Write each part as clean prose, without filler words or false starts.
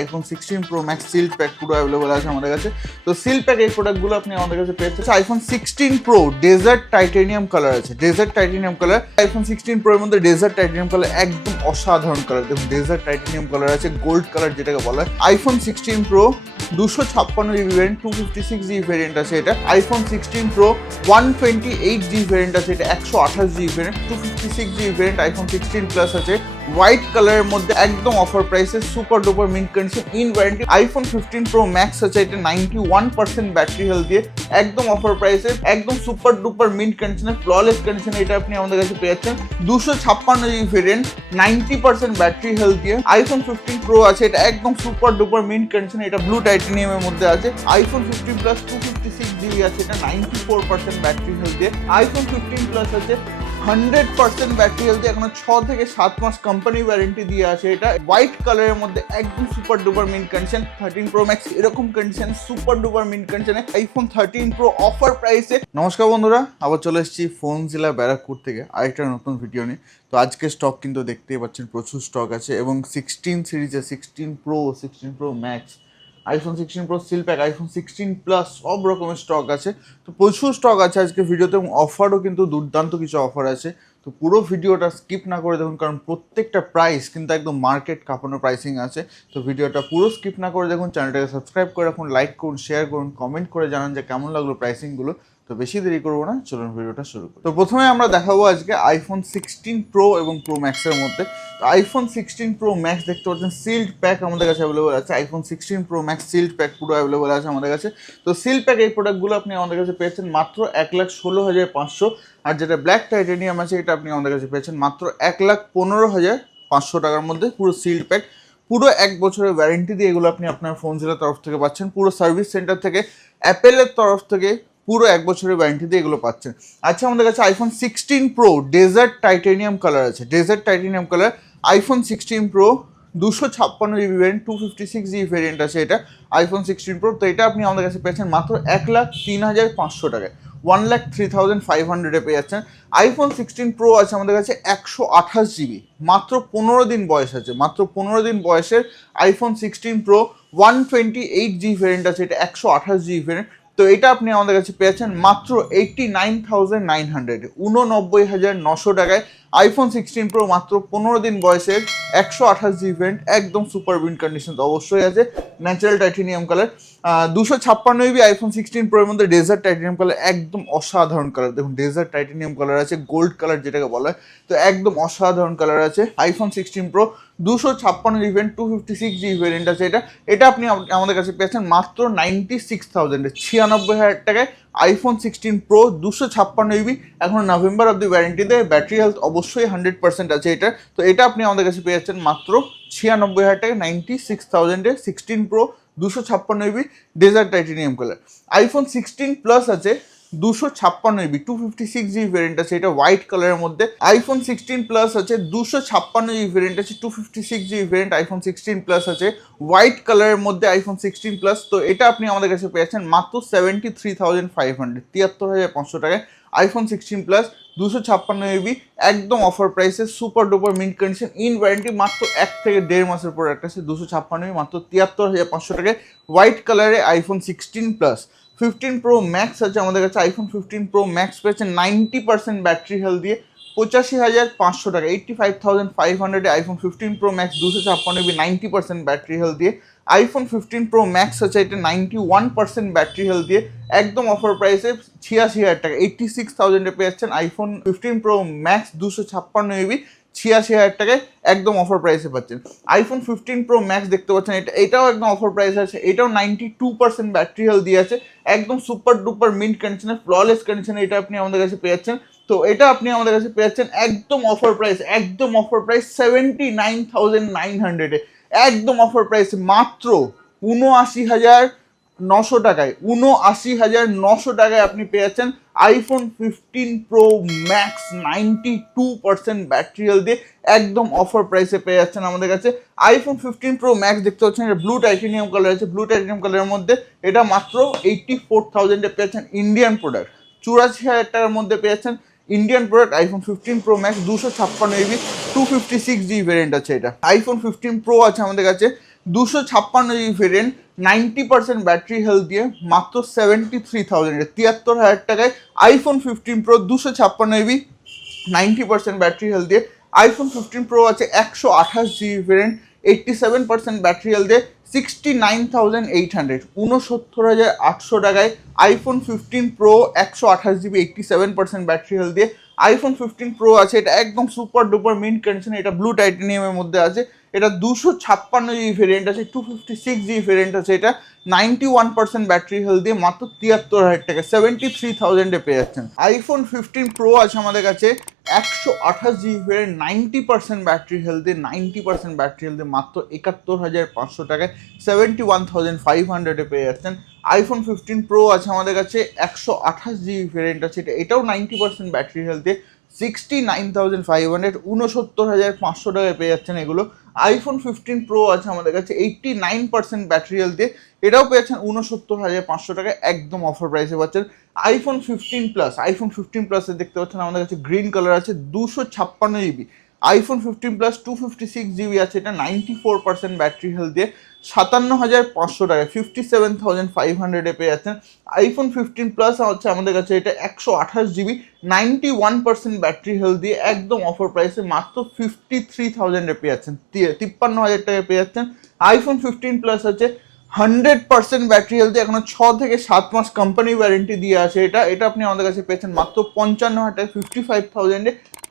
IPhone 16 pro max sealed pack পুরো available আছে আমাদের কাছে। তো সিল্ড প্যাক এই প্রোডাক্টগুলো আপনি আমাদের কাছে পেয়ে যাচ্ছেন। IPhone 16 Pro desert titanium colour আছে, desert titanium colour. IPhone 16 Pro এর মধ্যে ডেজার্ট টাইটেনিয়াম কালার একদম অসাধারণ কালার। দেখুন ডেজার্ট টাইটেনিয়াম কালার আছে, গোল্ড কালার যেটাকে বলা হয়। IPhone 16 Pro 256 GB variant, 256 GB variant আছে এটা। আইফোন 16 প্রো 128 জিবি ভ্যারিয়েন্ট আছে এটা, 128 GB variant, 256 GB variant iPhone 16 plus আছে। হোয়াইট কালারের মধ্যে একদম অফার প্রাইসে super duper mint condition in warranty. IPhone 15 Pro Max আছে এটা, 91% ব্যাটারি হেলথ দিয়ে একদম অফার প্রাইসে, একদম সুপার ডুপার মিন্ট কন্ডিশনে, ফ্ললেস কন্ডিশনে এটা আপনি আমাদের কাছে পেয়ে যাচ্ছেন। 256 জিবি ভেরিয়েন্ট, 90% ব্যাটারি হেলথ দিয়ে। আইফোন 15 প্রো আছে এটা একদম সুপার ডুপার মিন্ট কন্ডিশনে, এটা ব্লু টাইটেনিয়ামের মধ্যে আছে। আইফোন 15 প্লাস 256 জিবি আছে এটা, 94% ব্যাটারি হেলথ দিয়ে। আইফোন 15 প্লাস আছে 100% ব্যাটারি হেলথ, এখনো 6 থেকে 7 মাস কোম্পানি ওয়ারেন্টি দিয়ে আছে এটা। হোয়াইট কালারের মধ্যে একদম super duper mint condition. 13 pro max এরকম কন্ডিশন, সুপার ডুপার মিন্ট কন্ডিশনে আইফোন 13 প্রো অফার প্রাইসে। নমস্কার বন্ধুরা, আবার চলে এসেছি ফোন জেলা ব্যারাকপুর থেকে আরেকটা নতুন ভিডিও নিয়ে। তো আজকে স্টক কিন্তু দেখতেই পাচ্ছেন, প্রচুর স্টক আছে এবং 16 সিরিজে 16 pro, 16 pro max, iPhone 16 pro seal pack, iPhone 16 plus সব রকমের স্টক আছে। তো প্রচুর স্টক আছে আজকে ভিডিওতে এবং অফারও কিন্তু দুর্দান্ত কিছু অফার আছে। তো পুরো ভিডিওটা স্কিপ না করে দেখুন, কারণ প্রত্যেকটা প্রাইস কিন্তু একদম মার্কেট কাঁপানো প্রাইসিং আছে। তো ভিডিওটা পুরো স্কিপ না করে দেখুন, চ্যানেলটাকে সাবস্ক্রাইব করে রাখুন, লাইক করুন, শেয়ার করুন, কমেন্ট করে জানান যে কেমন লাগলো প্রাইসিংগুলো। তো বেশি দেরি করবো না, চলুন ভিডিওটা শুরু করি। তো প্রথমে আমরা দেখাবো আজকে আইফোন 16 প্রো এবং প্রো ম্যাক্সের মধ্যে। তো আইফোন 16 প্রো ম্যাক্স দেখতে পাচ্ছেন সিল্ড প্যাক আমাদের কাছে অ্যাভেলেবল আছে। IPhone 16 pro max sealed pack পুরো অ্যাভেলেবল আছে আমাদের কাছে। তো সিল্ড প্যাক এই প্রোডাক্টগুলো আপনি আমাদের কাছে পেয়েছেন মাত্র 1,16,500। আর যেটা ব্ল্যাক টাইটেনিয়াম আছে এটা আপনি আমাদের কাছে পেয়েছেন মাত্র 1,15,500 টাকার মধ্যে। পুরো সিল্ড প্যাক, পুরো 1 বছরের ওয়ারেন্টি দিয়ে এগুলো আপনি আপনার ফোন জেলার তরফ থেকে পাচ্ছেন। পুরো সার্ভিস সেন্টার থেকে, অ্যাপেলের তরফ থেকে পুরো 1 বছরের ওয়ারেন্টি দিয়ে এগুলো পাচ্ছেন। আচ্ছা, আমাদের কাছে iPhone 16 Pro desert titanium colour আছে, desert titanium colour. IPhone 16 Pro 256 GB variant, 256 GB variant আছে এটা আইফোন 16 প্রো। তো এটা আপনি আমাদের কাছে পেয়েছেন মাত্র 1,03,500 টাকায়, 1,03,500 পেয়ে যাচ্ছেন। আইফোন 16 প্রো আছে আমাদের কাছে 128 জিবি, মাত্র 15 দিন বয়স আছে, মাত্র 15 দিন বয়সের আইফোন 16 প্রো 128 জিবি ভ্যারিয়েন্ট আছে এটা, 128 জিবি ভ্যারিয়েন্ট। তো এটা আপনি আমাদের কাছে পেয়েছেন মাত্র 89,900, 89,900 টাকায় আইফোন 16 প্রো, মাত্র 15 দিন বয়সের 128 জিবি ভ্যারিয়েন্ট, একদম সুপার উইন কন্ডিশন তো অবশ্যই আছে। Natural titanium colour, 256 GB iPhone 16 Pro এর মধ্যে ডেজার্ট টাইটেনিয়াম কালার একদম অসাধারণ কালার। দেখুন ডেজার্ট টাইটেনিয়াম কালার আছে, গোল্ড কালার যেটাকে বলা হয়, তো একদম অসাধারণ কালার আছে। IPhone 16 Pro 256 GB variant, 256 GB variant আছে এটা। এটা আপনি আমাদের কাছে পেয়েছেন মাত্র 96,000, 96,000 টাকায় আইফোন 16 প্রো 256 জিবি। এখন নভেম্বর অব দি ওয়ারেন্টিতে, ব্যাটারি হেলথ অবশ্যই 100% আছে এটা। তো এটা আপনি আমাদের কাছে পেয়ে যাচ্ছেন মাত্র 96,000 টাকায়, 96,000-এ 16 Pro 256 GB dessert titanium colour. IPhone 16 plus আছে 256 জিবি, 256 জিবি ভ্যারিয়েন্ট আছে এটা হোয়াইট কালারের মধ্যে। আইফোন 16 প্লাস আছে 256 জিবি ভ্যারিয়েন্ট আছে, 256 জিবি ভ্যারিয়েন্ট আইফোন 16 প্লাস আছে হোয়াইট কালারের মধ্যে আইফোন 16 প্লাস। তো এটা আপনি আমাদের কাছে পেয়েছেন মাত্র 73,500, 73,500 টাকায় আইফোন 16 প্লাস 256 জিবি একদম অফার প্রাইসে, super duper mint condition in warranty. মাত্র 1 থেকে 1.5 মাসের প্রোডাক্ট আছে, 256 জিবি মাত্র 73,500 টাকায় হোয়াইট কালারে আইফোন 16 প্লাস। 15 প্রো ম্যাক্স আছে আমাদের কাছে, আইফোন 15 প্রো ম্যাক্স পেয়েছে 90% ব্যাটারি হেলথ দিয়ে 85,500 টাকা, 85,500-এ iPhone 15 Pro Max 256 GB 90% battery health দিয়ে। আইফোন 15 প্রো ম্যাক্স আছে এটা 91% ব্যাটারি হেলথ দিয়ে একদম অফার প্রাইসে 86,000 টাকা, 86,000-এ পেয়ে যাচ্ছেন আইফোন 15 প্রো ম্যাক্স 256 জিবি 86,000 টাকায় একদম অফার প্রাইসে পাচ্ছেন। আইফোন 15 প্রো ম্যাক্স দেখতে পাচ্ছেন, এটাও একদম অফার প্রাইস আছে, এটাও 92% ব্যাটারি হেলথ দিয়ে আছে, একদম সুপার ডুপার মিন্ট কন্ডিশনে, ফ্ললেস কন্ডিশনে এটা আপনি আমাদের কাছে পেয়ে যাচ্ছেন। তো এটা আপনি আমাদের কাছে পেয়ে যাচ্ছেন একদম অফার প্রাইস, একদম অফার প্রাইস 79,900-এ, একদম অফার প্রাইস মাত্র 79,900 টাকায়, 79,900 টাকায় আপনি পেয়ে যাচ্ছেন iPhone 15 Pro max 92% battery health দিয়ে একদম অফার প্রাইসে পেয়ে যাচ্ছেন আমাদের কাছে। আইফোন 15 প্রো ম্যাক্স দেখতে পাচ্ছেন, এটা ব্লু টাইটেনিয়াম কালার আছে, ব্লু টাইটেনিয়াম কালারের মধ্যে এটা মাত্র 84,000-এ পেয়ে যাচ্ছেন ইন্ডিয়ান প্রোডাক্ট, 84,000 টাকার মধ্যে পেয়ে যাচ্ছেন Indian product. IPhone 15 Pro Max 256 GB 256 GB variant আছে এটা। আইফোন 15 প্রো আছে আমাদের কাছে 256 জিবি ভেরিয়েন্ট 90% ব্যাটারি হেলথ দিয়ে মাত্র 73,000 73,000 টাকায় iPhone 15 pro 256 GB 90% battery health দিয়ে আইফোন 15 প্রো আছে 128 জিবি ভেরিয়েন্ট 87% ব্যাটারি হেলথ দিয়ে 69,800 69,800 টাকায় iPhone 15 pro 128 GB 87% battery health দিয়ে আইফোন 15 প্রো আছে, এটা একদম সুপার ডুপার মিন্ট কন্ডিশন, এটা ব্লু টাইটেনিয়ামের মধ্যে আছে, এটা 256 জিবি ভেরিয়েন্ট আছে, 256 জিবি ভেরিয়েন্ট আছে, এটা 91% ব্যাটারি হেলথ দিয়ে মাত্র 73,000 টাকা 73,000 পেয়ে যাচ্ছেন। আইফোন 15 প্রো আছে আমাদের কাছে 128 জিবি ভেরিয়েন্ট 90% ব্যাটারি হেলথ দিয়ে 90% ব্যাটারি হেলথ দিয়ে মাত্র 71,500 টাকায় 71,500 পেয়ে যাচ্ছেন। আইফোন 15 প্রো আছে আমাদের কাছে 128 জিবি ভেরিয়েন্ট আছে, এটাও 90% ব্যাটারি হেলথ দিয়ে 69,500 69,500 টাকায় পেয়ে যাচ্ছেন এগুলো। আইফোন 15 প্রো আছে আমাদের কাছে 89% ব্যাটারি হেলথ দিয়ে, এটাও পেয়েছেন 69,500 টাকায় একদম অফার প্রাইসে পাচ্ছেন। আইফোন 15 প্লাস, আইফোন 15 প্লাসে দেখতে পাচ্ছেন আমাদের কাছে গ্রিন কালার আছে 256 জিবি। আইফোন 15 প্লাস 256 জিবি আছে, এটা 94% ব্যাটারি হেলথ দিয়ে 57,500 টাকায় 57,500 পেয়ে যাচ্ছেন। আইফোন 15 প্লাস হচ্ছে আমাদের কাছে এটা 128 জিবি 91% ব্যাটারি হেলথ দিয়ে একদম অফার প্রাইসে মাত্র 53,000 পেয়ে যাচ্ছেন 53,000 টাকায় পেয়ে যাচ্ছেন। আইফোন 15 প্লাস আছে 100% ব্যাটারি হেলথ এখনো 6 থেকে 7 মাস কোম্পানি ওয়ারেন্টি দিয়ে আছে, এটা আপনি আমাদের কাছে পেয়েছেন মাত্র 55,000 টাকায় 55,000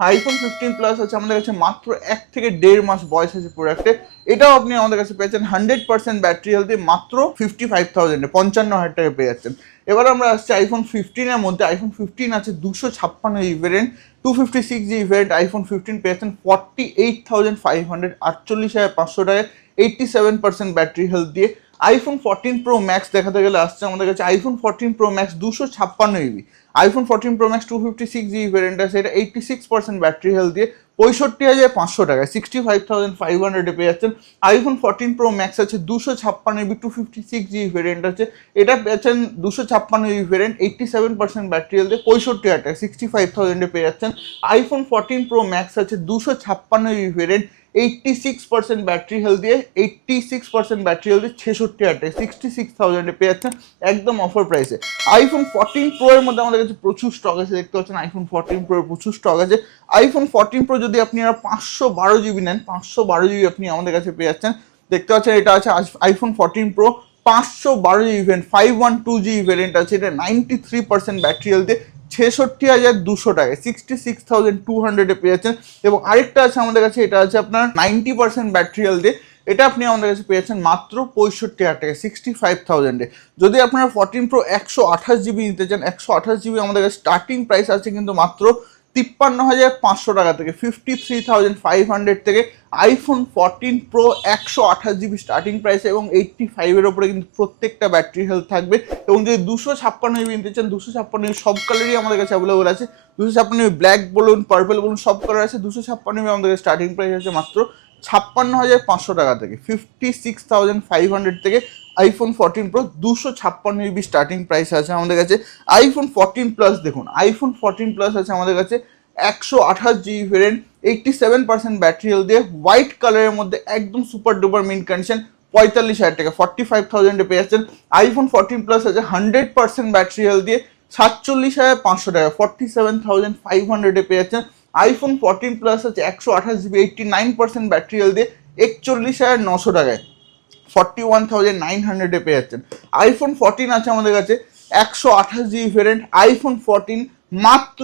আইফোন 15 প্লাস আছে আমাদের কাছে মাত্র 1 থেকে 1.5 মাস বয়স আছে প্রোডাক্টে, এটাও আপনি আমাদের কাছে পেয়েছেন 100% ব্যাটারি হেলথ মাত্র 55,000 55,000 টাকায় পেয়ে যাচ্ছেন। এবার আমরা আসছি আইফোন 15 এর মধ্যে। আইফোন 15 আছে 256 ভেরিয়েন্ট 256 ভেরিয়েন্ট আইফোন 15 পেয়েছেন 48,500 48,500 টাকায় 87% ব্যাটারি হেলথ দিয়ে। আইফোন 14 প্রো ম্যাক্স দেখাতে গেলে আসছে আমাদের কাছে iPhone 14 pro Max 256 GB. IPhone 14 pro Max 256 GB variant আছে, এটা 86% ব্যাটারি হেলথ দিয়ে 65,500 টাকায় 65,500 পেয়ে যাচ্ছেন। আইফোন 14 প্রো ম্যাক্স আছে 256 জিবি 256 জিবি ভেরিয়েন্ট আছে, এটা পেয়েছেন 256 জিবি ভেরিয়েন্ট 87% ব্যাটারি হেলথ দিয়ে 65,000 টাকা 65,000 পেয়ে যাচ্ছেন। আইফোন 14 প্রো ম্যাক্স আছে 256 জিবি ভেরিয়েন্ট 86% ব্যাটারি হেলথ দিয়ে 86% ব্যাটারি হেলথ দিয়ে 66,000 টাকা 66,000 পেয়ে যাচ্ছেন একদম অফার প্রাইসে। আইফোন 14 প্রো এর মধ্যে আমাদের কাছে প্রচুর স্টক আছে, দেখতে পাচ্ছেন আইফোন 14 প্রো এর প্রচুর স্টক আছে। আইফোন 14 প্রো যদি আপনি আর 512 জিবি নেন 512 জিবি আপনি আমাদের কাছে পেয়ে যাচ্ছেন, দেখতে পাচ্ছেন এটা আছে iPhone 14 pro 512 GB variant 512 GB variant আছে, এটা 93% ব্যাটারি হেলথ দিয়ে 66,200 টাকায় 66,200 পেয়ে যাচ্ছেন। এবং আরেকটা আছে আমাদের কাছে, এটা আছে আপনার 90% ব্যাটারি হেলথ দিয়ে, এটা আপনি আমাদের কাছে পেয়েছেন মাত্র 65,000 টাকা 65,000 যদি আপনারা 14 প্রো 128 জিবি নিতে চান 128 জিবি আমাদের কাছে স্টার্টিং প্রাইস আছে কিন্তু মাত্র 53,500 টাকা থেকে 53,500 থেকে iPhone 14 pro 128 GB starting price এবং 85 ওপরে কিন্তু প্রত্যেকটা ব্যাটারি হেলথ থাকবে। এবং যদি 256 জিবি নিতে চান 256 সব কালারই আমাদের কাছে অ্যাভেলেবল আছে, 256 ব্ল্যাক বলুন পার্পল বলুন সব কালার আছে। 256 আমাদের কাছে স্টার্টিং প্রাইস আছে মাত্র 56,500 টাকা থেকে 56,500 থেকে iPhone 14 pro 256 GB starting price আছে আমাদের কাছে। আইফোন 14 প্লাস দেখুন আইফোন 14 প্লাস আছে আমাদের কাছে 128 জিবি ভেরিয়েন্ট 87% ব্যাটারি হেলথ দিয়ে হোয়াইট কালারের মধ্যে একদম সুপার ডুপার মিন্ট কন্ডিশন 45,000 টাকা 45,000 পেয়ে যাচ্ছেন। আইফোন 14 প্লাস আছে 100% ব্যাটারি হেলথ দিয়ে 47,500 টাকা 47,500 পেয়ে যাচ্ছেন। আইফোন 14 প্লাস আছে 128 জিবি 89% ব্যাটারি হেলথ দিয়ে 41,900 টাকায় 41,900 পেয়ে যাচ্ছেন। আইফোন 14 আছে আমাদের কাছে 128 জিবি ভেরিয়েন্ট আইফোন 14 মাত্র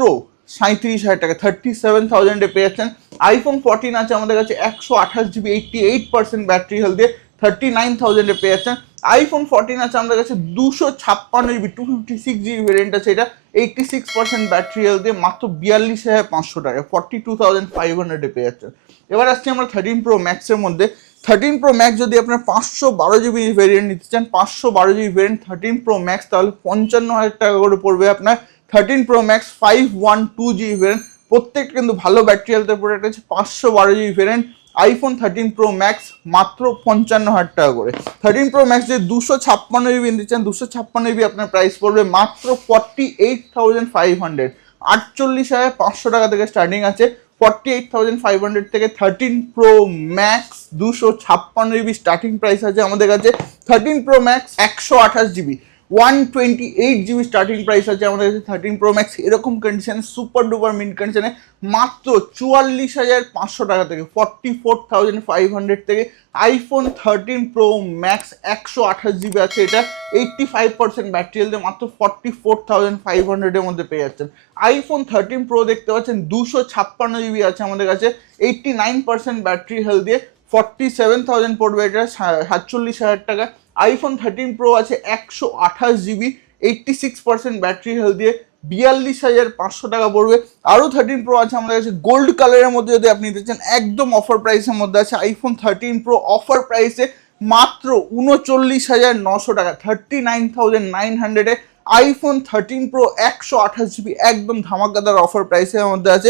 37,000 টাকা 37,000 পেয়ে যাচ্ছেন। আইফোন 14 আছে আমাদের কাছে 128 জিবি 88% ব্যাটারি হেলথ দিয়ে 39,000 পেয়ে যাচ্ছেন। আইফোন 14 আছে আমাদের কাছে 256 জিবি 256 জিবি ভেরিয়েন্ট আছে, এটা 86% ব্যাটারি হেলথ দিয়ে মাত্র 42,500 টাকা 42,500 পেয়ে যাচ্ছেন। এবার আসছি আমরা 13 প্রো ম্যাক্সের মধ্যে। 13 প্রো ম্যাক্স যদি আপনার 512 জিবি ভেরিয়েন্ট নিতে চান 512 জিবি ভেরিয়েন্ট 13 প্রো ম্যাক্স তাহলে 55,000 টাকা করে পড়বে আপনার। 13 প্রো ম্যাক্স 512 জিবি ভেরিয়েন্ট প্রত্যেকটা কিন্তু ভালো ব্যাটারি হেলথের প্রোডাক্ট আছে। 512 GB variant iPhone 13 pro max মাত্র 55,000 টাকা করে। 13 প্রো ম্যাক্স যে 256 জিবি নিতে চান 256 জিবি আপনার প্রাইস পড়বে মাত্র 48,500 48,500 টাকা থেকে স্টার্টিং আছে 48,500 থেকে 13 pro Max 256 GB starting price আছে আমাদের কাছে। 13 pro max 128 GB 128 GB starting price আছে আমাদের কাছে 13 প্রো ম্যাক্স। এরকম কন্ডিশনে সুপার ডুপার মিন্ট কন্ডিশনে মাত্র 44,500 টাকা থেকে 44,500 থেকে আইফোন 13 প্রো ম্যাক্স 128 GB আছে। এটা 85% ব্যাটারি হেলথে মাত্র 44,500 এর মধ্যে পেয়ে যাচ্ছেন। আইফোন 13 প্রো দেখতে পাচ্ছেন 256 GB আছে আমাদের কাছে, 89% ব্যাটারি হেলথ দিয়ে 47,000 পড়বে, এটা 47,000 টাকা। আইফোন 13 প্রো আছে 128 GB 86% ব্যাটারি হেলথ দিয়ে 42,500 টাকা পড়বে। আরও 13 প্রো আছে আমাদের কাছে গোল্ড কালারের মধ্যে, যদি আপনি নিতে চান একদম অফার প্রাইসের মধ্যে আছে। আইফোন 13 প্রো অফার প্রাইসে মাত্র 39,900 টাকা 39,900 আইফোন 13 প্রো 128 GB একদম ধামাকাদার অফার প্রাইসের মধ্যে আছে।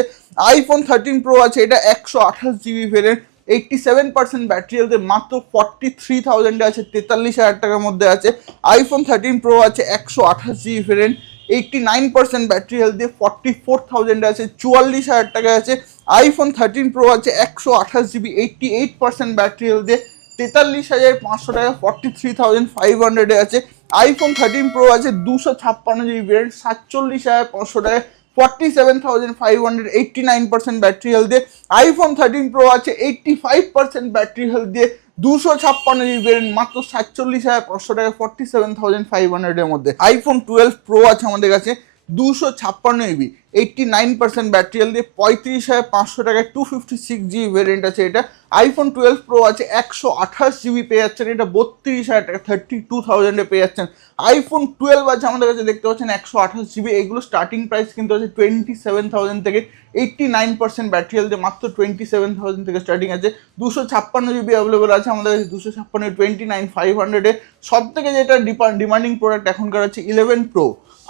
আইফোন 13 প্রো আছে এটা 128 GB ভেরিয়েন্ট, 87% ব্যাটারি হেলথে মাত্র 43,000 আছে, 43,000 টাকার মধ্যে আছে। আইফোন 13 প্রো আছে 128 GB ভেরিয়েন্ট, 89% ব্যাটারি হেলথ দিয়ে 44,000 আছে, 44,000 টাকা আছে। আইফোন 13 প্রো আছে 128 GB 88% ব্যাটারি হেলথ দিয়ে 43,500 টাকা 43,500 আছে। আইফোন 13 প্রো আছে 256 GB ভেরিয়েন্ট, 47,500 টাকা 47,500, 89% ব্যাটারি হেলথ দিয়ে। আইফোন 13 প্রো আছে 85% ব্যাটারি হেলথ দিয়ে 256 GB ভেরিয়েন্ট, মাত্র 47,500 টাকা 47,500 এর মধ্যে। আইফোন 12 প্রো আছে আমাদের কাছে 256 GB 89% ব্যাটারি হেলথ দিয়ে 35,500 টাকায় 256 GB ভেরিয়েন্ট আছে এটা। আইফোন 12 প্রো আছে 128 GB পেয়ে যাচ্ছেন, এটা 32,000 টাকা 32,000 পেয়ে যাচ্ছেন। আইফোন 12 আছে আমাদের কাছে দেখতে পাচ্ছেন 128 GB, এগুলো স্টার্টিং প্রাইস কিন্তু আছে 27,000 থেকে, 89% ব্যাটারি হেলথে মাত্র 27,000 থেকে স্টার্টিং আছে। 256 GB অ্যাভেলেবল আছে আমাদের কাছে 256 29,500 সব থেকে যেটা ডিমান্ডিং প্রোডাক্ট এখনকার আছে 11 Pro.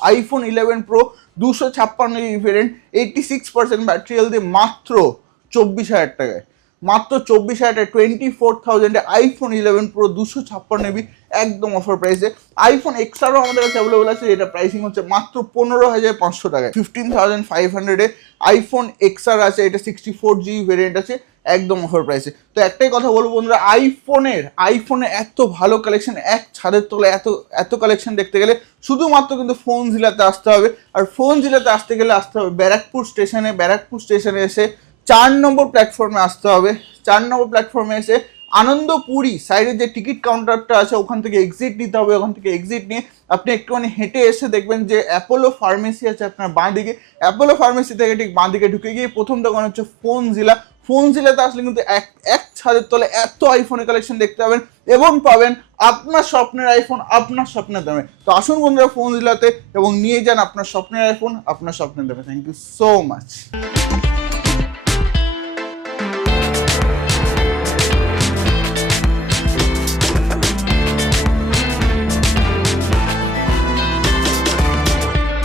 IPhone 11 Pro 256 GB variant, 86% battery হেলথে মাত্র 24,000 টাকায়, মাত্র 24,000 টাকায় 24,000 আইফোন 11 প্রো 256 GB একদম অফার প্রাইসে। আইফোন এক্সআরও আমাদের কাছে অ্যাভেলেবল আছে, এটা প্রাইসিং হচ্ছে মাত্র 15,500 টাকায়, 15,500 আইফোন এক্সআর আছে, এটা 64 GB ভেরিয়েন্ট আছে একদম অফার প্রাইসে। তো একটাই কথা বলবো বন্ধুরা, আইফোনে এত ভালো কালেকশন, এক ছাদের তলায় এত কালেকশন দেখতে গেলে শুধুমাত্র কিন্তু ফোন জিলাতে আসতে হবে। আর ফোন জিলাতে আসতে গেলে আসতে হবে ব্যারাকপুর স্টেশনে এসে 4 নম্বর প্ল্যাটফর্মে আসতে হবে। 4 নম্বর প্ল্যাটফর্মে এসে আনন্দপুরি সাইডে যে টিকিট কাউন্টারটা আছে ওখান থেকে এক্সিট নিতে হবে। ওখান থেকে এক্সিট নিয়ে আপনি একটুখানি হেঁটে এসে দেখবেন যে অ্যাপোলো ফার্মেসি আছে আপনার বাঁ দিকে। অ্যাপোলো ফার্মেসি থেকে ঠিক বাঁ দিকে ঢুকে গিয়ে প্রথম দোকান হচ্ছে ফোন জিলাতে আসলে কিন্তু এক ছাদের তলে এত আইফোনের কালেকশন দেখতে পাবেন এবং পাবেন আপনার স্বপ্নের আইফোন আপনার স্বপ্নের দামে। তো আসুন বন্ধুরা ফোন জিলাতে এবং নিয়ে যান আপনার স্বপ্নের আইফোন আপনার স্বপ্নের দামে। Thank you so much.